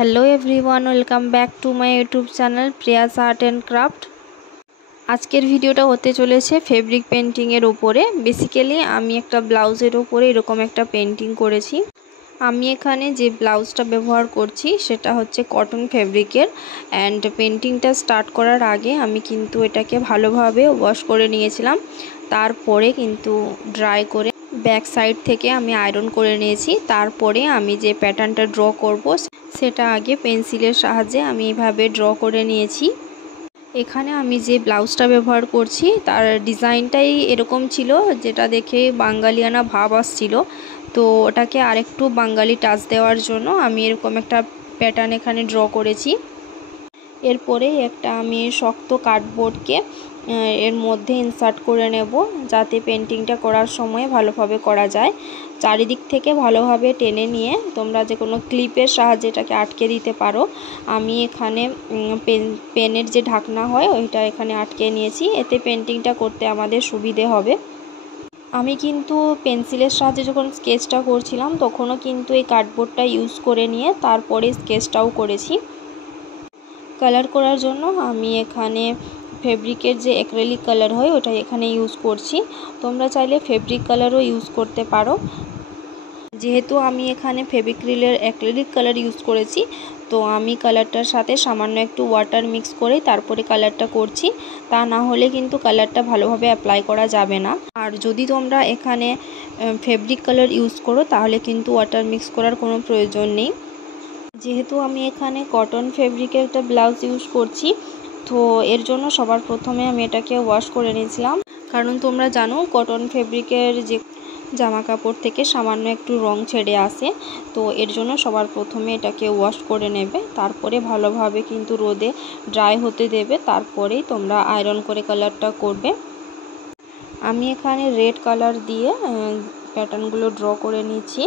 Hello everyone welcome back to my YouTube channel Priya's art and craft. आजकेर भिडियोटा होते चलेছে fabric पेंटिंगের উপরে। बेसिकली আমি একটা ব্লাউজের উপরে এরকম একটা পেন্টিং করেছি। আমি এখানে যে ব্লাউজটা ব্যবহার করছি সেটা হচ্ছে কটন ফেব্রিকের। অ্যান্ড পেন্টিংটা স্টার্ট করার আগে আমি কিন্তু এটাকে ভালোভাবে ওয়াশ করে নিয়েছিলাম। তারপরে কিন্তু ড্রাই করে ব্যাক সাইড থেকে আমি আয়রন করে নিয়েছি। তারপরে আমি যে প্যাটার্নটা ড্র করব সেটা আগে পেন্সিলের সাহায্যে আমি এইভাবে ড্র করে নিয়েছি। এখানে আমি যে ব্লাউজটা ব্যবহার করছি তার ডিজাইনটাই এরকম ছিল, যেটা দেখে বাঙালিয়ানা ভাব আসছিল। তো ওটাকে আরেকটু বাঙালি টাচ দেওয়ার জন্য আমি এরকম একটা প্যাটার্ন এখানে ড্র করেছি। এরপরে একটা আমি শক্ত কার্ডবোর্ডকে এর মধ্যে ইনসার্ট করে নেব, যাতে পেন্টিংটা করার সময় ভালোভাবে করা যায়। চারিদিক থেকে ভালোভাবে টেনে নিয়ে তোমরা যে কোনো ক্লিপের সাহায্যে এটাকে আটকে দিতে পারো। আমি এখানে পেনের যে ঢাকনা হয় ওইটা এখানে আটকে নিয়েছি, এতে পেন্টিংটা করতে আমাদের সুবিধে হবে। আমি কিন্তু পেন্সিলের সাহায্যে যখন স্কেচটা করছিলাম তখনও কিন্তু এই কার্ডবোর্ডটা ইউজ করে নিয়ে তারপরে স্কেচটাও করেছি। কালার করার জন্য আমি এখানে ফেব্রিকের যে অ্যাক্রিলিক কালার হয় ওটা এখানে ইউজ করছি। তোমরা চাইলে ফেব্রিক কালারও ইউজ করতে পারো। যেহেতু আমি এখানে ফেব্রিক্রিলের অ্যাক্রিলিক কালার ইউজ করেছি, তো আমি কালারটার সাথে সামান্য একটু ওয়াটার মিক্স করে তারপরে কালারটা করছি। তা না হলে কিন্তু কালারটা ভালোভাবে অ্যাপ্লাই করা যাবে না। আর যদি তোমরা এখানে ফেব্রিক কালার ইউজ করো তাহলে কিন্তু ওয়াটার মিক্স করার কোনো প্রয়োজন নেই। যেহেতু আমি এখানে কটন ফেব্রিকের একটা ব্লাউজ ইউজ করছি, তো এর জন্য সবার প্রথমে আমি এটাকে ওয়াশ করে নিয়েছিলাম। কারণ তোমরা জানো কটন ফেব্রিকের যে জামা কাপড় থেকে সামান্য একটু রং ছেড়ে আসে, তো এর জন্য সবার প্রথমে এটাকে ওয়াশ করে নেবে। তারপরে ভালোভাবে কিন্তু রোদে ড্রাই হতে দেবে, তারপরেই তোমরা আয়রন করে কালারটা করবে। আমি এখানে রেড কালার দিয়ে প্যাটার্নগুলো ড্র করে নিচ্ছি।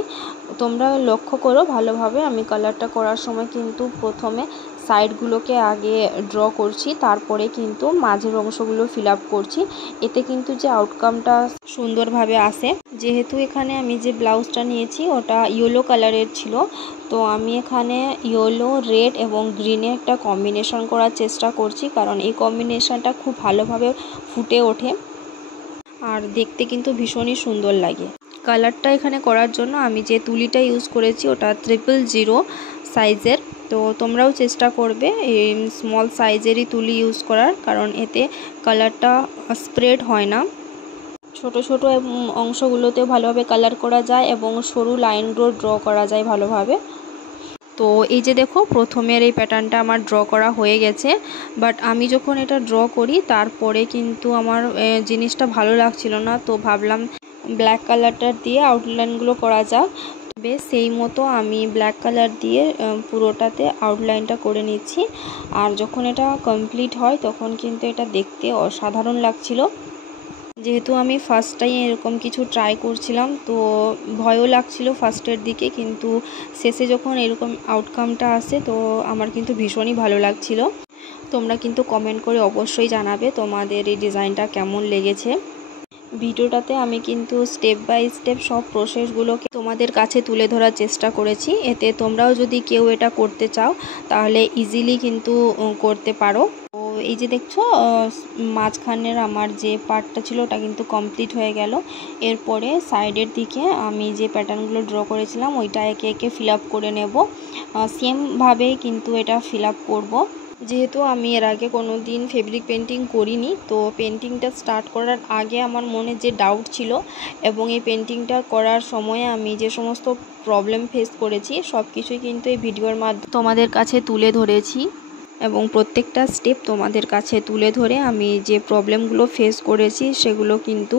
তোমরা লক্ষ্য করো ভালোভাবে, আমি কালারটা করার সময় কিন্তু প্রথমে সাইডগুলোকে আগে ড্র করছি, তারপরে কিন্তু মাঝের অংশগুলো ফিল আপ করছি। এতে কিন্তু যে আউটকামটা সুন্দরভাবে আসে। যেহেতু এখানে আমি যে ব্লাউজটা নিয়েছি ওটা ইয়েলো কালারের ছিল, তো আমি এখানে ইয়েলো, রেড এবং গ্রিনে একটা কম্বিনেশন করার চেষ্টা করছি, কারণ এই কম্বিনেশনটা খুব ভালোভাবে ফুটে ওঠে আর দেখতে কিন্তু ভীষণই সুন্দর লাগে। কালারটা এখানে করার জন্য আমি যে তুলিটা ইউজ করেছি ওটা 000 সাইজের। তো তোমরাও চেষ্টা করবে এই স্মল সাইজেরই তুলি ইউজ করার, কারণ এতে কালারটা স্প্রেড হয় না। ছোট ছোট অংশগুলোতেও ভালোভাবে কালার করা যায় এবং সরু লাইনগুলো ড্র করা যায় ভালোভাবে। তো এই যে দেখো প্রথমের এই প্যাটার্নটা আমার ড্র করা হয়ে গেছে, বাট আমি যখন এটা ড্র করি তারপরে কিন্তু আমার জিনিসটা ভালো লাগছিল না। তো ভাবলাম ব্ল্যাক কালারটা দিয়ে আউটলাইনগুলো করা যাক। বেশ সেই মতো আমি ব্ল্যাক কালার দিয়ে পুরোটাতে আউটলাইনটা করে নিচ্ছি। আর যখন এটা কমপ্লিট হয় তখন কিন্তু এটা দেখতে অসাধারণ লাগছিল। যেহেতু আমি ফার্স্ট টাইম এরকম কিছু ট্রাই করছিলাম, তো ভয়ও লাগছিল ফার্স্টের দিকে, কিন্তু শেষে যখন এরকম আউটকামটা আসে তো আমার কিন্তু ভীষণই ভালো লাগছিল। তোমরা কিন্তু কমেন্ট করে অবশ্যই জানাবে তোমাদের এই ডিজাইনটা কেমন লেগেছে। ভিডিওটাতে আমি কিন্তু স্টেপ বাই স্টেপ সব প্রসেসগুলোকে তোমাদের কাছে তুলে ধরার চেষ্টা করেছি, এতে তোমরাও যদি কেউ এটা করতে চাও তাহলে ইজিলি কিন্তু করতে পারো। তো এই যে দেখছো মাঝখানের আমার যে পার্টটা ছিল ওটা কিন্তু কমপ্লিট হয়ে গেল। এরপরে সাইডের দিকে আমি যে প্যাটার্নগুলো ড্র করেছিলাম ওইটা একে একে ফিল আপ করে নেব। সেমভাবেই কিন্তু এটা ফিল আপ করবো। যেহেতু আমি এর আগে কোনো দিন ফেব্রিক পেন্টিং করিনি, তো পেন্টিংটা স্টার্ট করার আগে আমার মনে যে ডাউট ছিল এবং এই পেন্টিংটা করার সময় আমি যে সমস্ত প্রবলেম ফেস করেছি সব কিছুই কিন্তু এই ভিডিওর মাধ্যমে তোমাদের কাছে তুলে ধরেছি এবং প্রত্যেকটা স্টেপ তোমাদের কাছে তুলে ধরে আমি যে প্রবলেমগুলো ফেস করেছি সেগুলো কিন্তু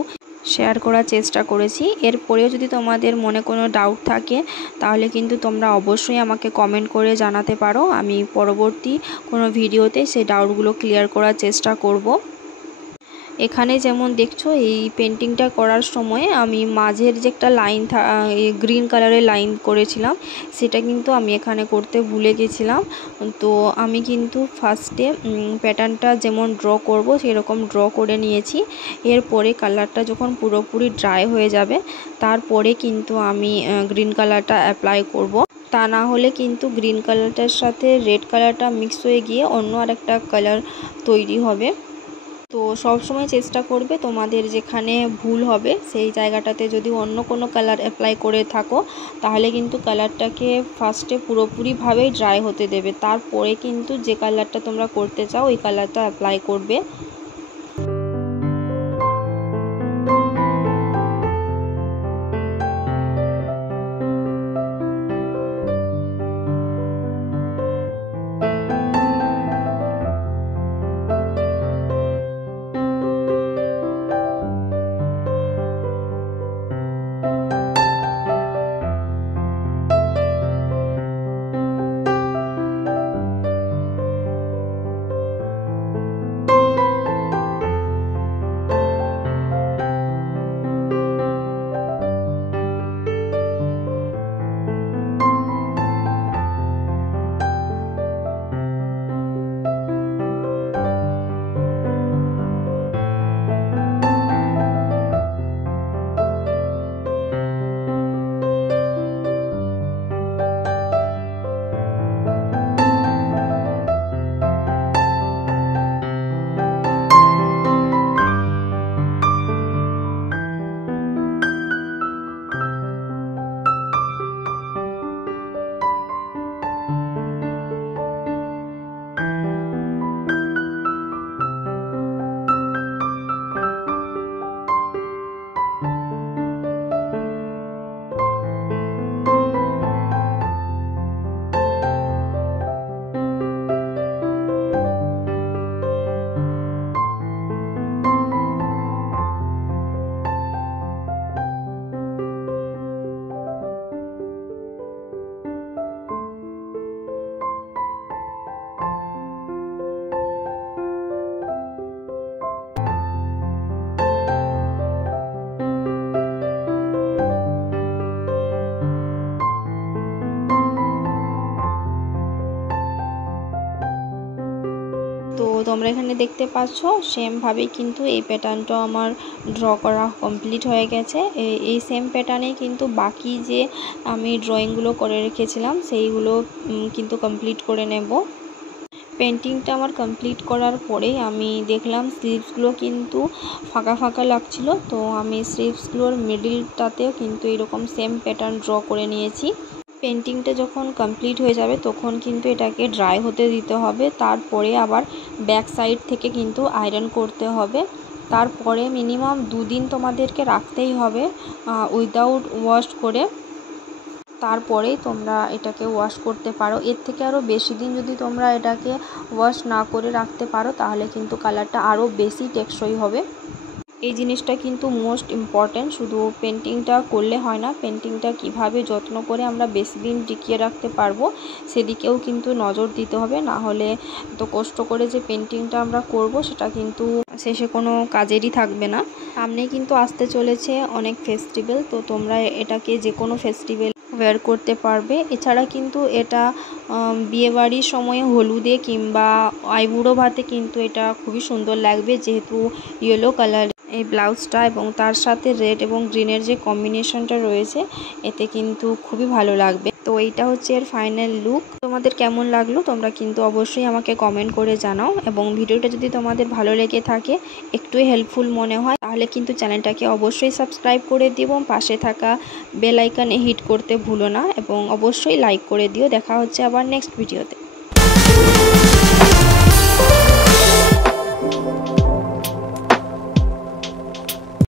শেয়ার করার চেষ্টা করেছি। এরপরেও যদি তোমাদের মনে কোনো ডাউট থাকে তাহলে কিন্তু তোমরা অবশ্যই আমাকে কমেন্ট করে জানাতে পারো। আমি পরবর্তী কোনো ভিডিওতে সেই ডাউটগুলো ক্লিয়ার করার চেষ্টা করব। এখানে যেমন দেখছো এই পেন্টিংটা করার সময় আমি মাঝের যে একটা লাইন গ্রিন কালারের লাইন করেছিলাম সেটা কিন্তু আমি এখানে করতে ভুলে গেছিলাম। তো আমি কিন্তু ফার্স্টে প্যাটার্নটা যেমন ড্র করব সেরকম ড্র করে নিয়েছি। এরপরে কালারটা যখন পুরোপুরি ড্রাই হয়ে যাবে তারপরে কিন্তু আমি গ্রিন কালারটা অ্যাপ্লাই করব। তা না হলে কিন্তু গ্রিন কালারটার সাথে রেড কালারটা মিক্স হয়ে গিয়ে অন্য আরেকটা কালার তৈরি হবে। তো সব সময় চেষ্টা করবে তোমাদের যেখানে ভুল হবে সেই জায়গাটাতে যদি অন্য কোনো কালার অ্যাপ্লাই করে থাকো তাহলে কিন্তু কালারটাকে ফার্স্টে পুরোপুরিভাবেই ড্রাই হতে দেবে, তারপরে কিন্তু যে কালারটা তোমরা করতে চাও ওই কালারটা অ্যাপ্লাই করবে। তো তোমরা এখানে দেখতে পাচ্ছ সেমভাবেই কিন্তু এই প্যাটার্নটা আমার ড্র করা কমপ্লিট হয়ে গেছে। এই সেম প্যাটার্নে কিন্তু বাকি যে আমি ড্রয়িংগুলো করে রেখেছিলাম সেইগুলো কিন্তু কমপ্লিট করে নেব। পেন্টিংটা আমার কমপ্লিট করার পরেই আমি দেখলাম স্লিভসগুলো কিন্তু ফাঁকা ফাঁকা লাগছিল, তো আমি স্লিভসগুলোর মিডিলটাতেও কিন্তু এরকম সেম প্যাটার্ন ড্র করে নিয়েছি। পেন্টিংটা যখন কমপ্লিট হয়ে যাবে তখন কিন্তু এটাকে ড্রাই হতে দিতে হবে, তারপরে আবার ব্যাক সাইড থেকে কিন্তু আয়রন করতে হবে। তারপরে মিনিমাম 2 দিন তোমাদেরকে রাখতেই হবে উইদাউট ওয়াশ করে, তারপরেই তোমরা এটাকে ওয়াশ করতে পারো। এর থেকে আরও বেশি দিন যদি তোমরা এটাকে ওয়াশ না করে রাখতে পারো তাহলে কিন্তু কালারটা আরও বেশি টেকসই হবে। এই জিনিসটা কিন্তু মোস্ট ইম্পর্ট্যান্ট, শুধু পেন্টিংটা করলে হয় না, পেন্টিংটা কিভাবে যত্ন করে আমরা বেশি দিন টিকিয়ে রাখতে পারবো সেদিকেও কিন্তু নজর দিতে হবে, না হলে তো কষ্ট করে যে পেন্টিংটা আমরা করব সেটা কিন্তু শেষে কোনো কাজেরই থাকবে না। সামনে কিন্তু আসতে চলেছে অনেক ফেস্টিভ্যাল, তো তোমরা এটাকে যে কোনো ফেস্টিভ্যাল ওয়্যার করতে পারবে। এছাড়া কিন্তু এটা বিয়েবাড়ির সময়ে হলুদে কিংবা আইবুড়ো ভাতে কিন্তু এটা খুবই সুন্দর লাগবে, যেহেতু ইয়েলো কালার এই ব্লাউজটা এবং তার সাথে রেড এবং গ্রিনের যে কম্বিনেশনটা রয়েছে এতে কিন্তু খুবই ভালো লাগবে। তো এইটা হচ্ছে এর ফাইনাল লুক। তোমাদের কেমন লাগলো তোমরা কিন্তু অবশ্যই আমাকে কমেন্ট করে জানাও, এবং ভিডিওটা যদি তোমাদের ভালো লেগে থাকে একটু হেল্পফুল মনে হয় তাহলে কিন্তু চ্যানেলটাকে অবশ্যই সাবস্ক্রাইব করে দিও এবং পাশে থাকা বেল আইকনে হিট করতে ভুলো না, এবং অবশ্যই লাইক করে দিও। দেখা হচ্ছে আবার নেক্সট ভিডিওতে।